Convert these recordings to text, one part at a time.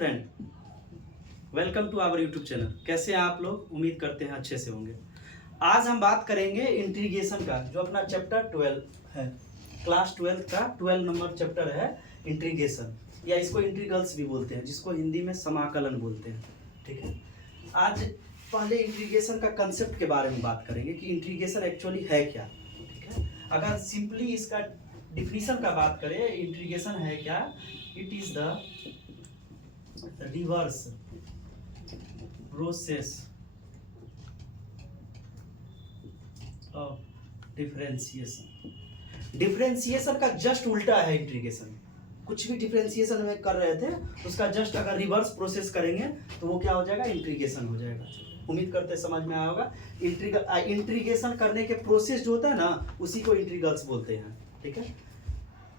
Friend, welcome to our YouTube channel. कैसे हैं आप लोग? उम्मीद करते हैं अच्छे से होंगे। आज हम बात करेंगे इंटीग्रेशन का, जो अपना चैप्टर 12 है, क्लास 12 का 12 नंबर चैप्टर है इंटीग्रेशन, या इसको इंटीग्रल्स भी बोलते हैं, जिसको हिंदी में समाकलन बोलते हैं। ठीक है, आज पहले इंटीग्रेशन का कंसेप्ट के बारे में बात करेंगे कि इंटीग्रेशन एक्चुअली है क्या। ठीक है, अगर सिंपली इसका डिफिनीशन का बात करें, इंटीग्रेशन है क्या? It is the reverse process of differentiation. Differentiation का जस्ट उल्टा है इंटीग्रेशन। कुछ भी डिफरेंशिएशन में कर रहे थे, उसका जस्ट अगर रिवर्स प्रोसेस करेंगे तो वो क्या हो जाएगा? इंटीग्रेशन हो जाएगा। उम्मीद करते हैं समझ में आया होगा। इंटीग्रेशन करने के प्रोसेस जो होता है ना, उसी को इंटीग्रल्स बोलते हैं। ठीक है,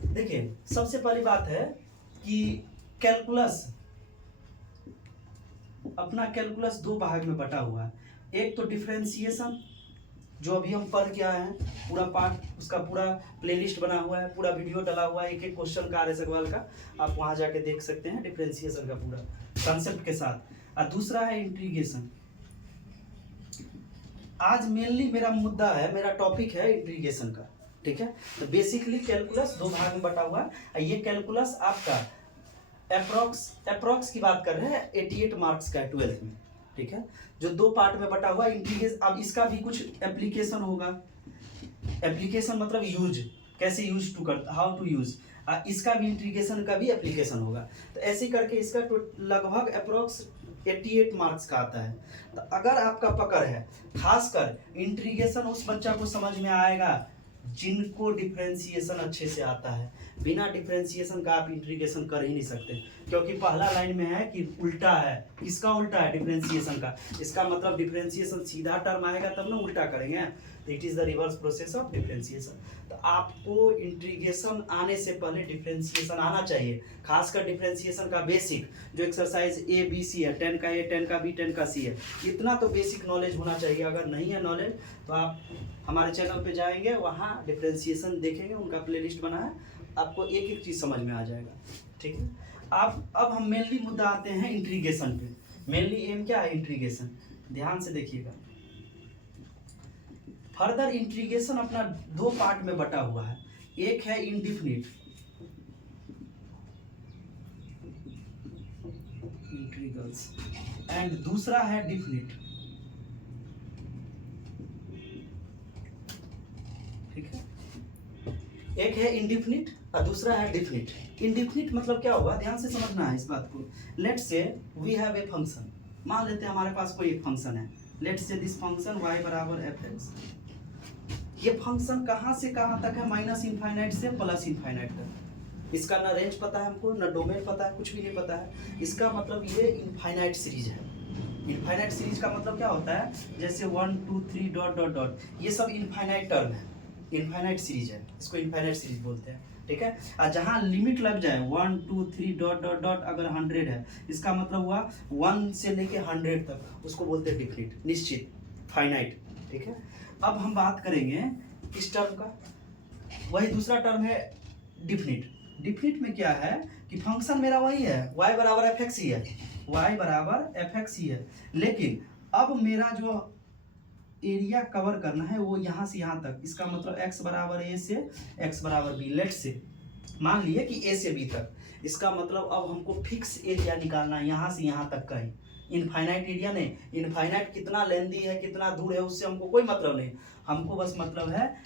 देखिए सबसे पहली बात है कि कैलकुलस, अपना कैलकुलस दो भाग में बटा हुआ है। एक तो डिफरेंशिएशन, जो अभी हम पढ़ के आए हैं, पूरा पार्ट, उसका पूरा प्लेलिस्ट बना हुआ है, पूरा वीडियो डला हुआ है, एक एक क्वेश्चन का आर्य सवाल का, आप वहां जाके देख सकते हैं डिफरेंशिएशन का पूरा कंसेप्ट के साथ। और दूसरा है इंटीग्रेशन। आज मेनली मेरा मुद्दा है, मेरा टॉपिक है इंटीग्रेशन का। ठीक है, तो बेसिकली कैलकुलस दो भाग में बटा हुआ है। ये कैलकुलस आपका अप्रोक्स की बात कर रहे हैं, 88 मार्क्स का है 12th में। ठीक है, जो दो पार्ट में बटा हुआ इंटीग्रेशन। अब इसका भी कुछ एप्लीकेशन होगा। एप्लीकेशन मतलब यूज, कैसे यूज टू कर, हाउ टू यूज। इसका भी इंटीग्रेशन का भी एप्लीकेशन होगा। तो ऐसे करके इसका लगभग अप्रोक्स 88 मार्क्स का आता है। तो अगर आपका पकड़ है, खासकर इंटीग्रेशन उस बच्चा को समझ में आएगा जिनको डिफरेंशिएशन अच्छे से आता है। बिना डिफरेंशिएशन का आप इंटीग्रेशन कर ही नहीं सकते, क्योंकि पहला लाइन में है कि उल्टा है। किसका उल्टा है? डिफरेंशिएशन का। इसका मतलब डिफरेंशिएशन सीधा टर्म आएगा तब ना उल्टा करेंगे। तो it is the reverse process of differentiation. तो आपको इंटीग्रेशन आने से पहले डिफरेंशिएशन आना चाहिए, खासकर डिफरेंशिएशन का बेसिक, जो एक्सरसाइज ए बी सी है, 10 का ए, 10 का बी, 10 का सी है, इतना तो बेसिक नॉलेज होना चाहिए। अगर नहीं है नॉलेज तो आप हमारे चैनल पे जाएंगे, वहाँ डिफरेंशिएशन देखेंगे, उनका प्लेलिस्ट बना है, आपको एक एक चीज़ समझ में आ जाएगा। ठीक है, अब हम मेनली मुद्दा आते हैं इंटीग्रेशन पे। मेनली एम क्या है? इंटीग्रेशन। ध्यान से देखिएगा, फर्दर इंटीग्रेशन अपना दो पार्ट में बटा हुआ है। एक है इंडिफिनिट इंटीग्रल्स एंड दूसरा है डिफिनिट। ठीक है, एक है इंडिफिनिट और दूसरा है डिफिनिट। इंडिफिनिट मतलब क्या होगा? ध्यान से समझना है इस बात को। Let's say we have a function. मान लेते हैं हमारे पास कोई एक फंक्शन है। Let's say this function y बराबर fx। ये फंक्शन कहाँ से कहाँ तक है? माइनस इनफाइनाइट से प्लस इनफाइनाइट तक। इसका ना रेंज पता है हमको, ना डोमेन पता है, कुछ भी नहीं पता है। इसका मतलब ये इनफाइनाइट सीरीज है। इनफाइनाइट सीरीज का मतलब क्या होता है? जैसे 1 2 3 डॉट डॉट डॉट, ये सब इनफाइनाइट टर्म है, इनफाइनाइट सीरीज है, इसको इनफाइनाइट सीरीज बोलते हैं। ठीक है, और जहाँ लिमिट लग जाए 1 2 3 डॉट डॉट डॉट, अगर 100 है, इसका मतलब हुआ 1 से लेके 100 तक, उसको बोलते हैं डिफिनिट, निश्चित, फाइनाइट। ठीक है, अब हम बात करेंगे किस टर्म का? वही दूसरा टर्म है डिफिनिट। डिफिनिट में क्या है कि फंक्शन मेरा वही है, y बराबर एफ एक्स ही है, y बराबर एफ एक्स ही है, लेकिन अब मेरा जो एरिया कवर करना है वो यहाँ से यहाँ तक। इसका मतलब x बराबर a से x बराबर b। लेट से मान लिए कि a से b तक, इसका मतलब अब हमको फिक्स एरिया निकालना है, यहाँ से यहाँ तक का ही। इनफाइनाइट एरिया नहीं, इनफाइनाइट कितना लेंदी है, कितना दूर है, उससे हमको कोई मतलब नहीं। हमको बस मतलब है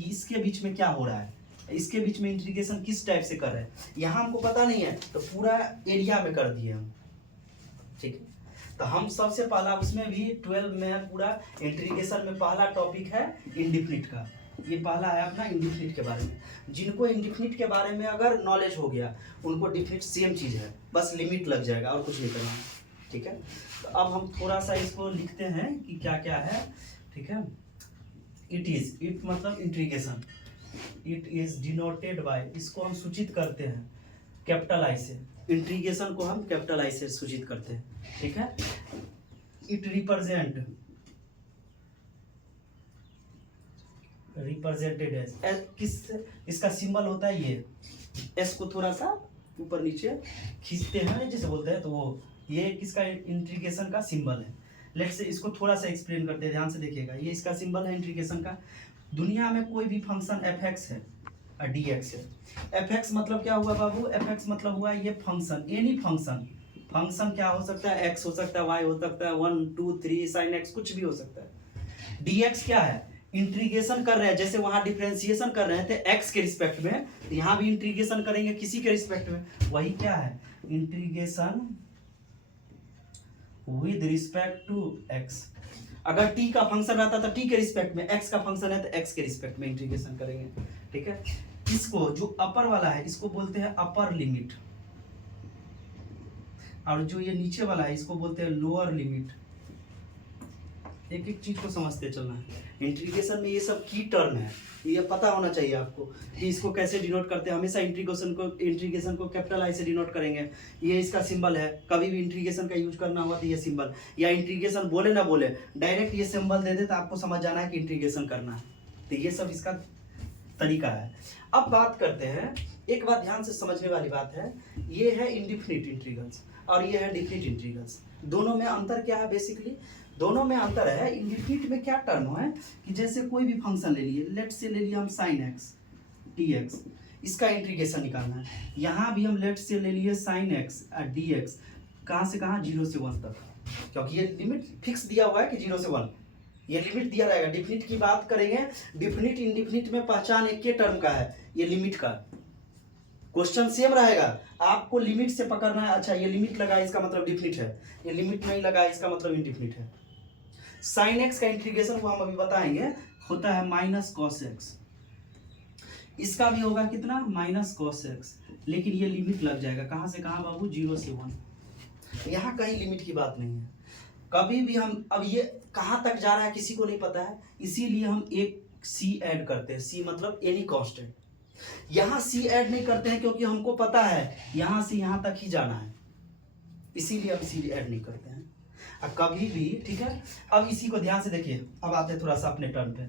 इसके बीच में क्या हो रहा है, इसके बीच में इंटीग्रेशन किस टाइप से कर रहे हैं, यहाँ हमको पता नहीं है, तो पूरा एरिया में कर दिए हम। ठीक है, तो हम सबसे पहला उसमें भी 12 में पूरा इंटीग्रेशन में पहला टॉपिक है इंडिफिनिट का। ये पहला है अपना इंडिफिनिट के बारे में। जिनको इंडिफिनिट के बारे में अगर नॉलेज हो गया, उनको डिफिनिट सेम चीज़ है, बस लिमिट लग जाएगा और कुछ नहीं करना है। ठीक है, तो अब हम थोड़ा सा इसको लिखते हैं कि क्या क्या है। ठीक है, इट मतलब integration, it is denoted by, इसको हम सूचित करते हैं कैपिटल आई से। इंटीग्रेशन को हम कैपिटल आई से सूचित करते हैं। ठीक है, इट रिप्रेजेंटेड एज, किस, इसका सिंबल होता है ये, एस को थोड़ा सा ऊपर नीचे खींचते हैं जिसे बोलते हैं, तो वो ये किसका इंट्रीगेशन का सिंबल है। लेट्स से इसको थोड़ा सा एक्सप्लेन करते हैं, ध्यान से देखिएगा। ये इसका सिंबल है इंट्रीगेशन का। दुनिया में कोई भी फंक्शन एफ एक्स है और डी एक्स है। एफ एक्स मतलब क्या हुआ बाबू, एफ एक्स मतलब हुआ ये फंक्शन, एनी फंक्शन। फंक्शन क्या हो सकता है, एक्स हो सकता है, वाई हो सकता है, 1 2 3 साइन एक्स, कुछ भी हो सकता है। डी एक्स क्या है, इंट्रीगेशन कर रहे हैं, जैसे वहां डिफरेंशिएशन कर रहे थे एक्स के रिस्पेक्ट में, तो यहाँ भी इंट्रीगेशन करेंगे किसी के रिस्पेक्ट में, वही क्या है, integration with respect to x. अगर टी का फंक्शन रहता तो टी के रिस्पेक्ट में, एक्स का फंक्शन है तो एक्स के रिस्पेक्ट में इंटीग्रेशन करेंगे, ठीक है। इसको जो अपर वाला है इसको बोलते हैं अपर लिमिट, और जो ये नीचे वाला है इसको बोलते हैं लोअर लिमिट। एक एक चीज को समझते चलना है। इंटीग्रेशन में ये सब की टर्म है, ये पता होना चाहिए आपको कि इसको कैसे डिनोट करते हैं। हमेशा इंटीग्रेशन को कैपिटल आई से डिनोट करेंगे, ये इसका सिंबल है। कभी भी इंटीग्रेशन का यूज करना हुआ तो ये सिंबल, या इंटीग्रेशन बोले ना बोले डायरेक्ट ये सिंबल दे दे तो आपको समझ जाना है कि इंटीग्रेशन करना है। तो ये सब इसका तरीका है। अब बात करते हैं, एक बात ध्यान से समझने वाली बात है, ये है इंडिफिनिट इंटीग्रल्स और ये है डिफिनिट इंटीग्रल्स। दोनों में अंतर क्या है, बेसिकली दोनों में अंतर है। इंडिफिनिट में क्या टर्म है कि जैसे कोई भी फंक्शन ले लिए, लेट से ले लिया हम साइन एक्स डी एक्स, इसका इंटीग्रेशन निकालना है। यहाँ भी हम लेट से ले लिए साइन एक्स और डी एक्स, कहाँ से कहाँ, 0 से 1 तक, क्योंकि ये लिमिट फिक्स दिया हुआ है कि 0 से 1 ये लिमिट दिया रहेगा। डिफिनिट की बात करेंगे, डिफिनिट इंडिफिनिट में पहचान एक के टर्म का है, ये लिमिट का। क्वेश्चन सेम रहेगा, आपको लिमिट से पकड़ना है। अच्छा ये लिमिट लगा इसका मतलब डिफिनिट है, ये लिमिट नहीं लगा इसका मतलब इंडिफिनिट है। साइन एक्स का इंटीग्रेशन वो हम अभी बताएंगे, होता है माइनस कॉस एक्स। इसका भी होगा कितना, माइनस कॉस एक्स, लेकिन ये लिमिट लग जाएगा कहाँ से कहाँ बाबू, 0 से 1। यहाँ कहीं लिमिट की बात नहीं है कभी भी। हम अब ये कहाँ तक जा रहा है किसी को नहीं पता है, इसीलिए हम एक सी ऐड करते हैं। सी मतलब एनी कांस्टेंट। यहाँ सी ऐड नहीं करते हैं क्योंकि हमको पता है यहाँ से यहाँ तक ही जाना है, इसीलिए हम सी ऐड नहीं करते हैं। अब कभी भी, ठीक है। अब इसी को ध्यान से देखिए, अब आते हैं थोड़ा सा अपने टर्म पे।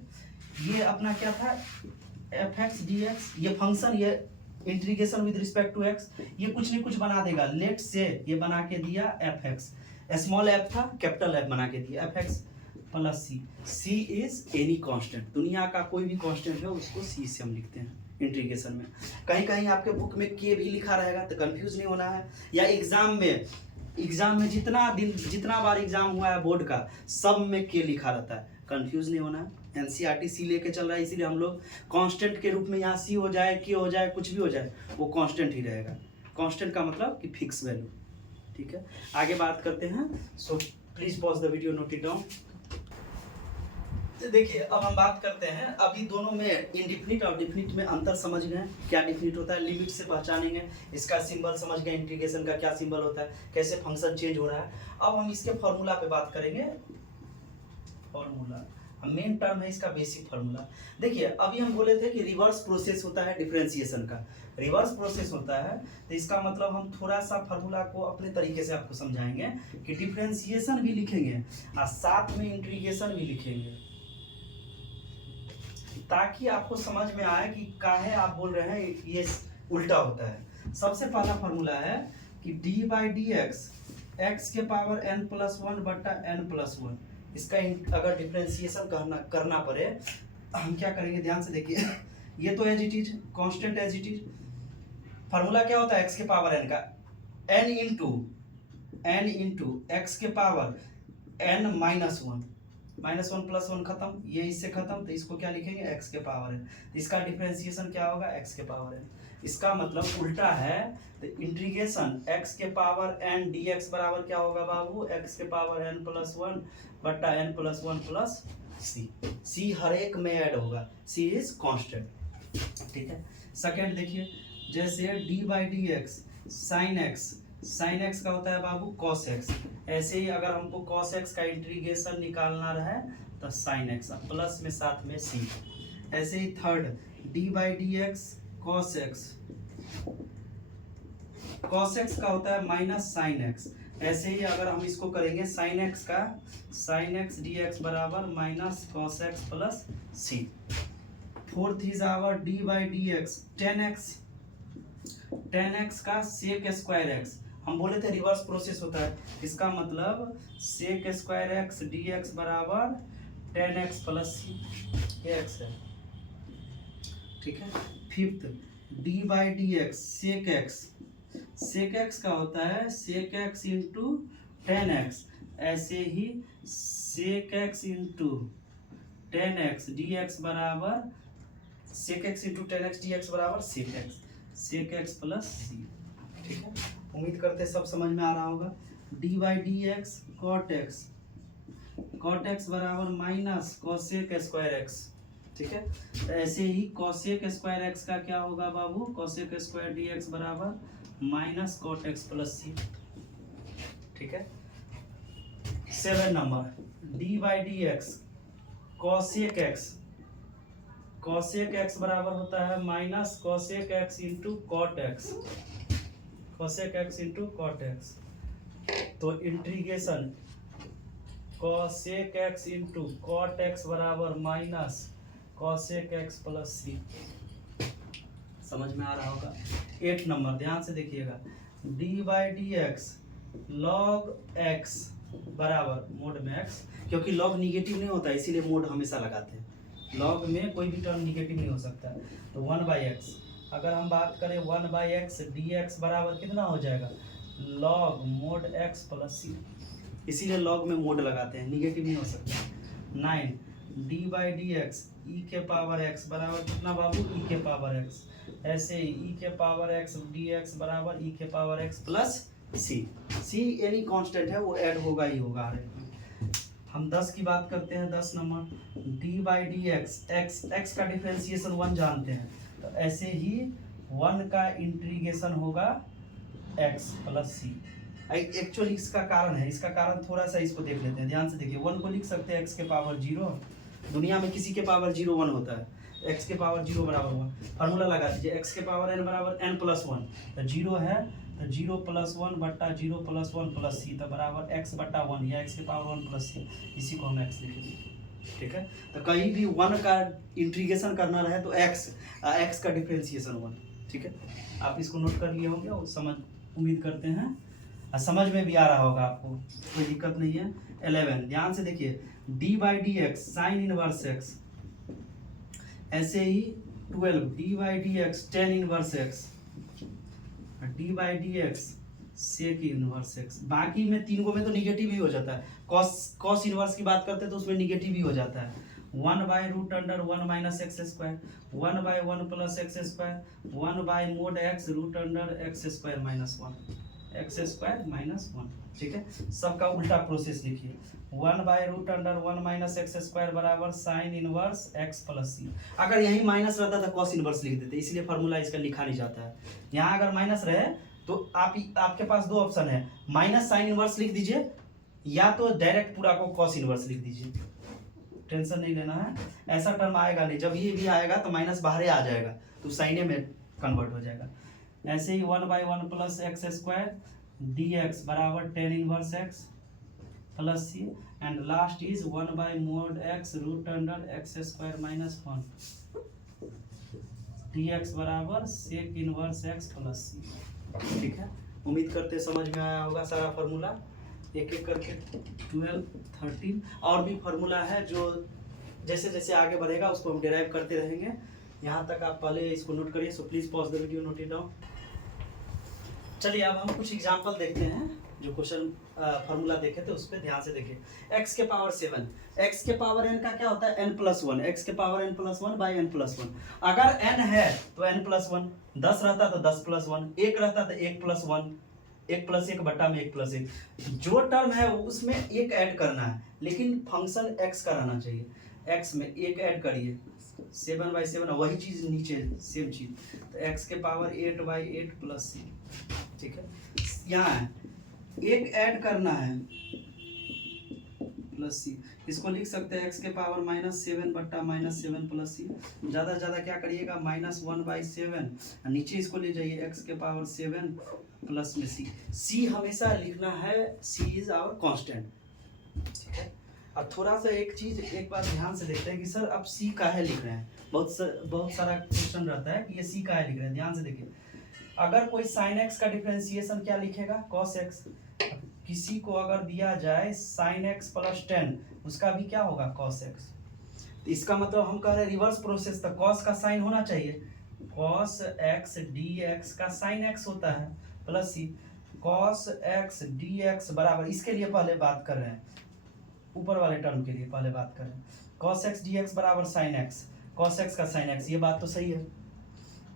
ये अपना क्या था, एफ एक्स डी एक्स, ये फंक्शन, ये integration with respect to x, ये कुछ नहीं कुछ बना देगा। लेट से ये बना के दिया एफ एक्स, स्मॉल एफ था कैपिटल एफ बना के दिया, f x plus c. C is any constant, दुनिया का कोई भी कांस्टेंट है उसको सी से हम लिखते हैं इंटीग्रेशन में। कहीं कहीं आपके बुक में के भी लिखा रहेगा तो कंफ्यूज नहीं होना है। या एग्जाम में जितना बार एग्जाम हुआ है बोर्ड का, सब में के लिखा रहता है, कंफ्यूज नहीं होना है। एनसीईआरटी सी लेके चल रहा है, इसीलिए हम लोग कांस्टेंट के रूप में यहाँ सी हो जाए, के हो जाए, कुछ भी हो जाए, वो कांस्टेंट ही रहेगा। कांस्टेंट का मतलब कि फिक्स वैल्यू, ठीक है। आगे बात करते हैं, so please pause the video, note it down. देखिए अब हम बात करते हैं, अभी दोनों में इंडिफिनिट और डिफिनिट में अंतर समझ गए, क्या डिफिनिट होता है, लिमिट से पहचानेंगे, इसका सिंबल समझ गए, इंटीग्रेशन का क्या सिंबल होता है, कैसे फंक्शन चेंज हो रहा है। अब हम इसके फॉर्मूला पे बात करेंगे। फॉर्मूला मेन टर्म है इसका, बेसिक फॉर्मूला। देखिए अभी हम बोले थे कि रिवर्स प्रोसेस होता है डिफरेंशिएशन का, रिवर्स प्रोसेस होता है, तो इसका मतलब हम थोड़ा सा फॉर्मूला को अपने तरीके से आपको समझाएंगे कि डिफरेंशिएशन भी लिखेंगे और साथ में इंटीग्रेशन भी लिखेंगे, ताकि आपको समझ में आए कि काहे आप बोल रहे हैं ये उल्टा होता है। सबसे पहला फॉर्मूला है कि D by d x, x के पावर n प्लस 1 बटा n प्लस 1, इसका अगर डिफरेंशिएशन करना पड़े हम क्या करेंगे, ध्यान से देखिए। ये तो as it is constant, as it is. Formula क्या होता है, एक्स के पावर n का n इंटू एक्स के power n minus 1, minus 1 plus 1 खत्म, ये इससे खत्म, तो इसको क्या लिखेंगे, एक्स के पावर n। इसका डिफरेंशिएशन क्या होगा, एक्स के पावर n। इसका मतलब उल्टा है, तो इंटीग्रेशन एक्स के पावर n dx बराबर क्या होगा बाबू, एक्स के पावर n प्लस 1 बटा n प्लस 1 प्लस सी। सी हर एक में ऐड होगा, सी इज कांस्टेंट, ठीक है। सेकंड देखिए, जैसे d by d x sine x का होता है बाबू कॉस एक्स, ऐसे ही अगर हमको कॉस एक्स का इंटीग्रेशन निकालना रहे तो साइन एक्स प्लस में साथ में सी। ऐसे ही third d by d x cos x का होता है माइनस साइन एक्स, ऐसे ही अगर हम इसको करेंगे साइन एक्स डी एक्स बराबर minus cos x plus c. Fourth is our d by d x tan x 10x का सेक स्क्वायर एक्स, हम बोले थे रिवर्स प्रोसेस होता है, इसका मतलब sec square x d x बराबर 10x प्लस सी, ये एक्स है, ठीक है। Fifth d by d x sec x, sec x का होता है सेक एक्स इंटू 10x, ऐसे ही sec x into 10x d x बराबर sec x into 10x d x बराबर सेक एक्स प्लस सी, ठीक है। उम्मीद करते सब समझ में आ रहा होगा। D by d x cot x बराबर माइनस कॉसेक स्क्वायर एक्स, ठीक है। तो ऐसे ही कॉसेक स्क्वायर एक्स का क्या होगा बाबू, कॉसेक स्क्वायर डी एक्स बराबर minus cot x plus C, ठीक है। 7 number d by d x cosec x बराबर होता है minus cosec x into cot x, cosec x into cot x. तो integration cosec x into cot x बराबर minus cosec x plus C, समझ में आ रहा होगा। 8 नंबर ध्यान से देखिएगा, D by d x log x बराबर मोड में एक्स, क्योंकि लॉग निगेटिव नहीं होता इसीलिए मोड हमेशा लगाते हैं, लॉग में कोई भी टर्म निगेटिव नहीं हो सकता है। तो 1 बाई एक्स, अगर हम बात करें 1 बाई एक्स डी एक्स बराबर कितना हो जाएगा, लॉग मोड एक्स प्लस सी, इसीलिए लॉग में मोड लगाते हैं, निगेटिव नहीं हो सकता। 9 डी बाई डी एक्स ई के पावर एक्स बराबर कितना बाबू, ई के पावर एक्स, ऐसे ही ई के पावर एक्स डी एक्स बराबर ई के power x plus see any constant है वो ऐड होगा ही होगा। हम 10 की बात करते हैं, 10 number d by d x का डिफरेंशिएशन 1 जानते हैं, तो ऐसे ही 1 का इंटीग्रेशन होगा x प्लस सी। एक्चुअली इसका कारण है, इसका कारण थोड़ा सा इसको देख लेते हैं, ध्यान से देखिए। 1 को लिख सकते हैं x के पावर 0, दुनिया में किसी के पावर 0 1 होता है, x के पावर 0 बराबर 1, फार्मूला लगा दीजिए, x के पावर n बराबर n प्लस 1, तो 0 है तो 0 प्लस 1 बट्टा 0 प्लस 1 प्लस सी, तो बराबर x बट्टा 1 या x के पावर 1 प्लस सी, इसी को हम x लिखेंगे, ठीक है। तो कहीं भी 1 का इंटीग्रेशन करना रहे तो x का डिफरेंशिएशन 1, ठीक है। आप इसको नोट कर लिए होंगे और समझ उम्मीद करते हैं समझ में भी आ रहा होगा आपको, कोई दिक्कत नहीं है। 11 ध्यान से देखिए, d by d x sine inverse x, ऐसे ही 12 d by d x tan inverse x, d by d x sec inverse x. बाकी में 3 को में तो निगेटिव ही हो जाता है, कॉस इनवर्स की बात करते हैं तो उसमें निगेटिव ही हो जाता है। 1 by root under 1 minus x square, 1 by 1 plus x square, 1 by mod x root under x square minus 1, x square minus 1, ठीक है। सबका उल्टा प्रोसेस लिखिए, 1 by root under 1 minus x square बराबर sine inverse x plus c. अगर यही minus रहता था कॉस इनवर्स लिख देते, इसलिए फार्मूला इसका लिखा नहीं जाता है। यहाँ अगर माइनस रहे तो आपके पास 2 ऑप्शन है, माइनस साइन इनवर्स लिख दीजिए या तो डायरेक्ट पूरा को कॉस इनवर्स लिख दीजिए, टेंशन नहीं लेना है। ऐसा टर्म आएगा नहीं, जब ये भी आएगा तो माइनस बाहर आ जाएगा तो साइने में कन्वर्ट हो जाएगा। ऐसे ही 1 by 1 plus x square d x बराबर tan inverse x plus C, and last is 1 by mod x root under x square minus 1 d x बराबर sec inverse x plus C, ठीक है। उम्मीद करते समझ में आया होगा सारा फार्मूला, एक एक करके 12 13 और भी फार्मूला है जो जैसे जैसे आगे बढ़ेगा उसको हम डिराइव करते रहेंगे। यहाँ तक आप पहले इसको नोट करिए, so please pause the video, note it down. चलिए अब हम कुछ एग्जांपल देखते हैं, जो क्वेश्चन फार्मूला देखे थे उस पर ध्यान से देखिए। x के पावर 7, x के पावर n का क्या होता है n प्लस 1, x के power n plus 1 by n plus 1। अगर n है तो n प्लस 1, 10 रहता तो 10 प्लस 1, 1 रहता तो 1 प्लस 1, 1 प्लस 1 बट्टा में 1 प्लस 1, जो टर्म है उसमें 1 ऐड करना है, लेकिन फंक्शन x का रहना चाहिए, x में 1 ऐड करिए, 7 बाई 7, वही चीज़ नीचे सेम चीज़, तो x के पावर 8 बाई 8 प्लस सी, ठीक है। यहाँ 1 ऐड करना है प्लस सी, इसको लिख सकते हैं x के पावर -7 बट्टा -7 प्लस सी। ज़्यादा से ज़्यादा क्या करिएगा -1 बाई 7, नीचे इसको ले जाइए x के पावर 7 प्लस में सी हमेशा लिखना है, सी इज आवर कांस्टेंट, ठीक है। अब थोड़ा सा एक बार ध्यान से देखते हैं कि सर अब c काहे लिख रहे हैं, बहुत सारा क्वेश्चन रहता है कि ये c काहे लिख रहे हैं। ध्यान से देखिए, अगर कोई साइन एक्स का डिफरेंशिएशन क्या लिखेगा, कॉस एक्स। किसी को अगर दिया जाए साइन एक्स प्लस 10, उसका भी क्या होगा, कॉस एक्स। तो इसका मतलब हम कह रहे हैं रिवर्स प्रोसेस, तो कॉस का साइन होना चाहिए, कॉस एक्स डी एक्स का साइन एक्स होता है प्लस सी, कॉस एक्स डी एक्स बराबर, इसके लिए पहले बात कर रहे हैं, ऊपर वाले टर्म के लिए पहले बात कर रहे हैं, कॉस एक्स डी एक्स बराबर साइन एक्स, कॉस एक्स का साइन एक्स, ये बात तो सही है।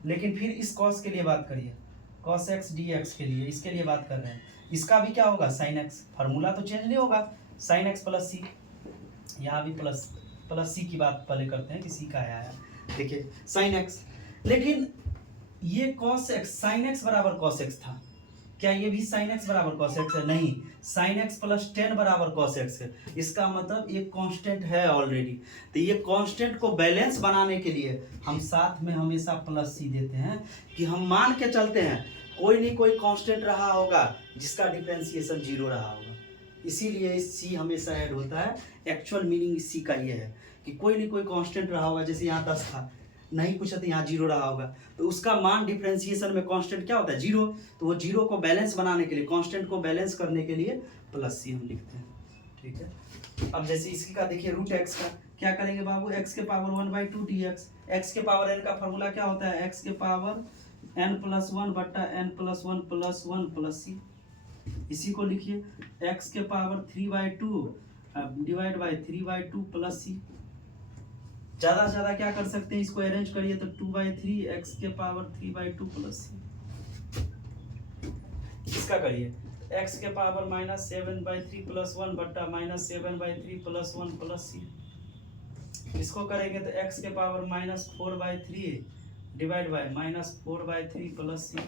लेकिन फिर इस कॉस के लिए बात करिए, कॉस एक्स डी एक्स के लिए, इसके लिए बात कर रहे हैं, इसका भी क्या होगा, साइन एक्स। फार्मूला तो चेंज नहीं होगा, साइन एक्स प्लस सी, यहाँ भी प्लस सी की बात पहले करते हैं कि सी का आया है। देखिए साइन एक्स, लेकिन ये कॉस एक्स, साइन एक्स बराबर कॉस एक्स था, क्या ये भी साइन एक्स बराबर कॉस एक्स है, नहीं, साइन एक्स प्लस 10 बराबर कॉस एक्स है। इसका मतलब एक कांस्टेंट है ऑलरेडी, तो ये कांस्टेंट को बैलेंस बनाने के लिए हम साथ में हमेशा प्लस सी देते हैं, कि हम मान के चलते हैं कोई नहीं कोई कांस्टेंट रहा होगा जिसका डिफरेंशिएशन 0 रहा होगा, इसीलिए इस सी हमेशा ऐड होता है। एक्चुअल मीनिंग इस सी का ये है कि कोई नहीं कोई कांस्टेंट रहा होगा, जैसे यहाँ 10 था, नहीं कुछ तो यहाँ 0 रहा होगा, तो उसका मान डिफरेंशिएशन में कांस्टेंट क्या होता है, 0, तो वो 0 को बैलेंस बनाने के लिए, कांस्टेंट को बैलेंस करने के लिए प्लस सी हम लिखते हैं, ठीक है। अब जैसे इसी का देखिए रूट एक्स का क्या करेंगे बाबू, एक्स के पावर 1/2 dx, एक्स के पावर n का फॉर्मूला क्या होता है, एक्स के पावर n+1 बट्टा n+1 + 1 + c, इसी को लिखिए x के पावर 3/2 डिवाइड बाई 3/2 + c। ज़्यादा से ज़्यादा क्या कर सकते हैं, इसको अरेंज करिए तो 2/3 x के पावर 3/2 + c। इसका करिए x के पावर -7/3 + 1 बट्टा -7/3 + 1 + c। इसको करेंगे तो x के पावर -4/3 डिवाइड बाई -4/3 + c।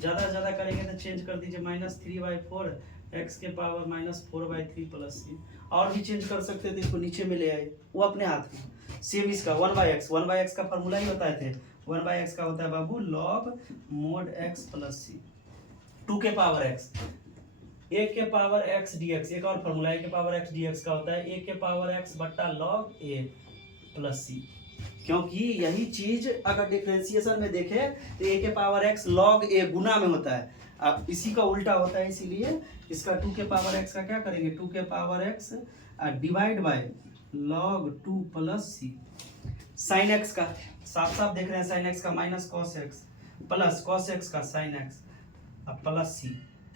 ज़्यादा से ज़्यादा करेंगे तो चेंज कर दीजिए -3/4 x के पावर -4/3 + c। और भी चेंज कर सकते थे, इसको नीचे में ले आए, वो अपने हाथ में। सेम इसका 1/x का फॉर्मूला ही होता है, 1/x का होता है बाबू log mod x + c, 2 के पावर x, a के पावर x dx, एक और फॉर्मूला a के पावर x dx का होता है a के पावर x बट्टा log a + c। क्योंकि यही चीज अगर डिफरेंशिएशन में देखें तो a के पावर x log a गुना में होता है, अब इसी का उल्टा होता है, इसीलिए इसका 2 के पावर x का क्या करेंगे, 2 के power x divide by log 2 + c। Sine x का साफ साफ देख रहे हैं, साइन x का minus cos x plus cos x का साइन x अब प्लस c,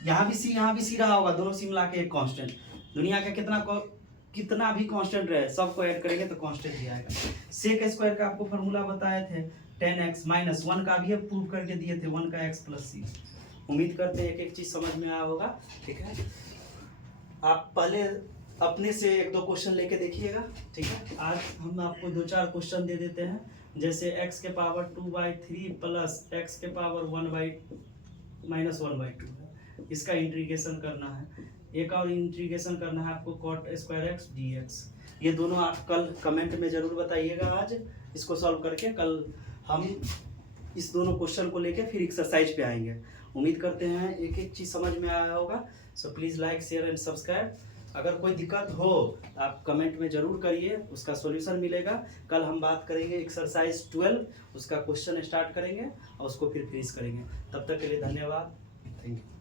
यहाँ भी c यहाँ भी c रहा होगा, दोनों c मिला के एक कांस्टेंट, दुनिया का कितना भी कांस्टेंट रहे सबको ऐड करेंगे तो कांस्टेंट ही आएगा। सेक स्क्वायर का आपको फार्मूला बताए थे 10x - 1 का भी प्रूव करके दिए थे 1 का x + c। उम्मीद करते हैं एक एक चीज समझ में आया होगा, ठीक है। आप पहले अपने से 1-2 क्वेश्चन लेके देखिएगा, ठीक है। आज हम आपको 2-4 क्वेश्चन दे देते हैं, जैसे x के पावर 2/3 प्लस x के पावर -1/2 है, इसका इंटीग्रेशन करना है। एक और इंटीग्रेशन करना है आपको cot स्क्वायर x dx। ये दोनों आप कल कमेंट में ज़रूर बताइएगा, आज इसको सॉल्व करके कल हम इस दोनों क्वेश्चन को लेके फिर एक्सरसाइज पे आएंगे। उम्मीद करते हैं एक एक चीज़ समझ में आया होगा। So please like share and subscribe. अगर कोई दिक्कत हो आप कमेंट में ज़रूर करिए, उसका सॉल्यूशन मिलेगा। कल हम बात करेंगे एक्सरसाइज 12, उसका क्वेश्चन स्टार्ट करेंगे और उसको फिर फिनिश करेंगे। तब तक के लिए धन्यवाद, थैंक यू।